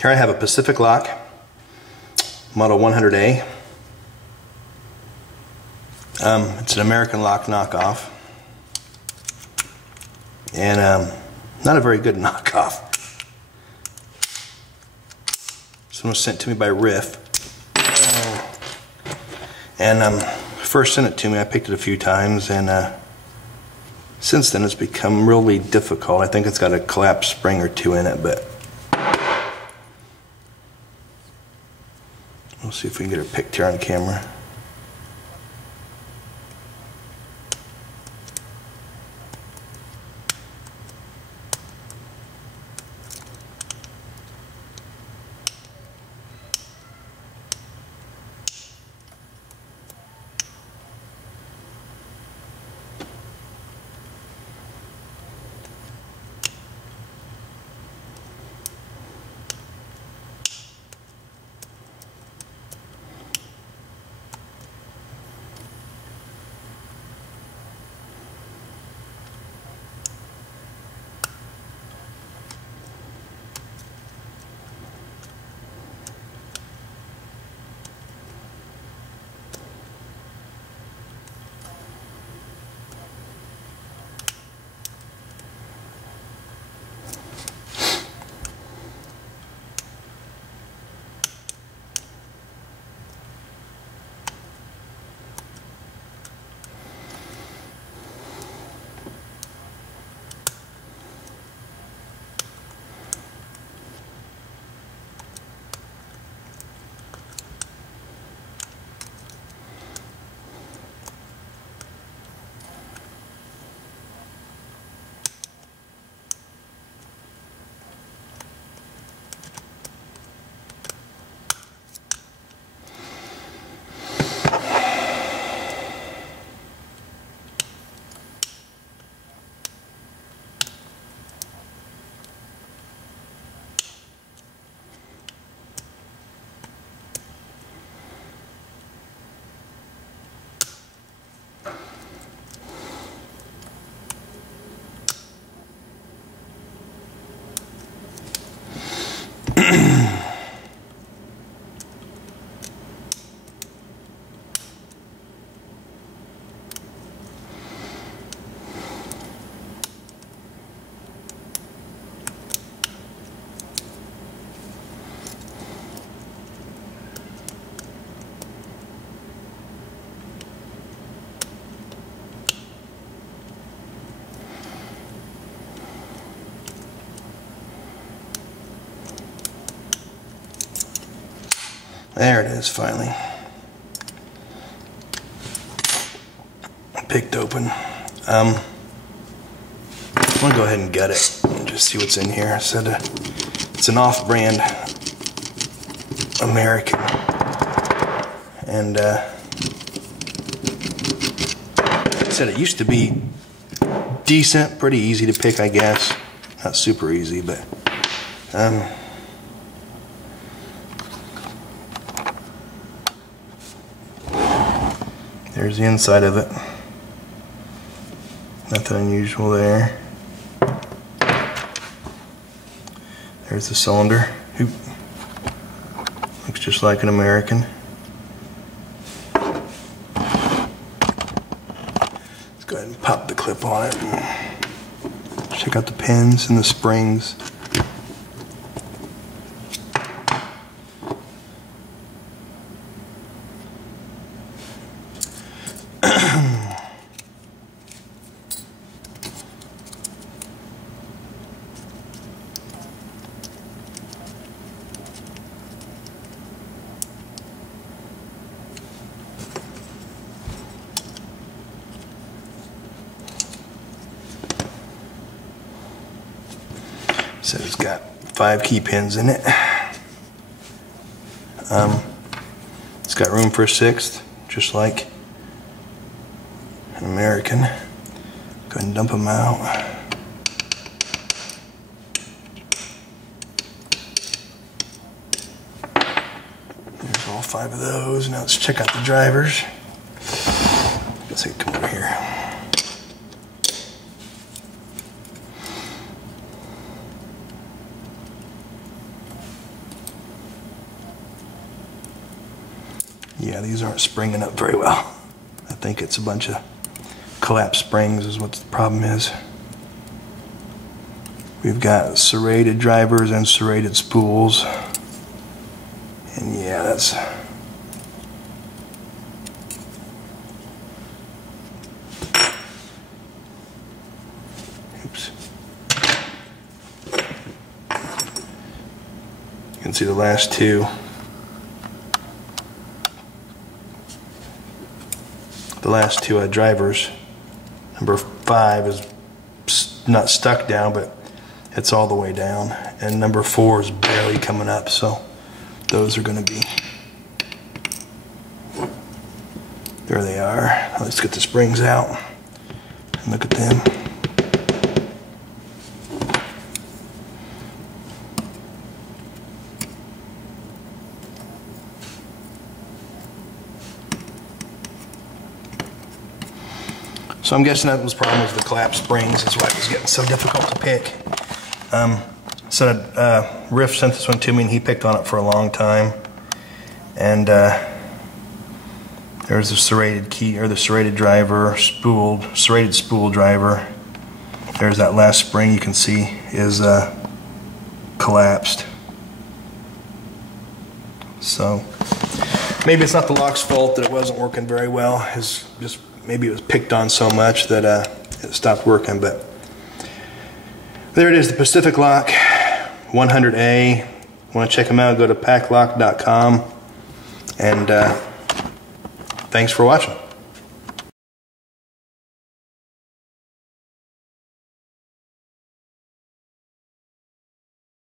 Here I have a Pacific Lock Model 100A. It's an American lock knockoff, and not a very good knockoff. This one was sent to me by Riff, and first sent it to me, I picked it a few times, and since then it's become really difficult. I think it's got a collapsed spring or two in it, but we'll see if we can get her picked here on camera. There it is, finally. Picked open. I'm gonna go ahead and gut it and just see what's in here. So it's an off-brand American, and like I said, it used to be decent, pretty easy to pick, I guess. Not super easy, but there's the inside of it. Nothing unusual there. There's the cylinder. Oop. Looks just like an American. Let's go ahead and pop the clip on it. Check out the pins and the springs. So it's got 5 key pins in it. It's got room for a 6th, just like an American. Go ahead and dump them out. There's all 5 of those. Now let's check out the drivers. Guess I can come over here. Yeah, these aren't springing up very well. I think it's a bunch of collapsed springs is what the problem is. We've got serrated drivers and serrated spools. And yeah, that's... Oops. You can see the last two. The last two drivers. Number 5 is not stuck down, but it's all the way down. And number 4 is barely coming up, so those are going to be... There they are. Let's get the springs out and look at them. So I'm guessing that was the problem with the collapsed springs. That's why it was getting so difficult to pick. Riff sent this one to me and he picked on it for a long time. And there's the serrated key, or the serrated driver, serrated spool driver. There's that last spring you can see is collapsed. So maybe it's not the lock's fault that it wasn't working very well. It's just maybe it was picked on so much that it stopped working. But there it is, the Pacific Lock 100A. Want to check them out? Go to packlock.com. And thanks for watching.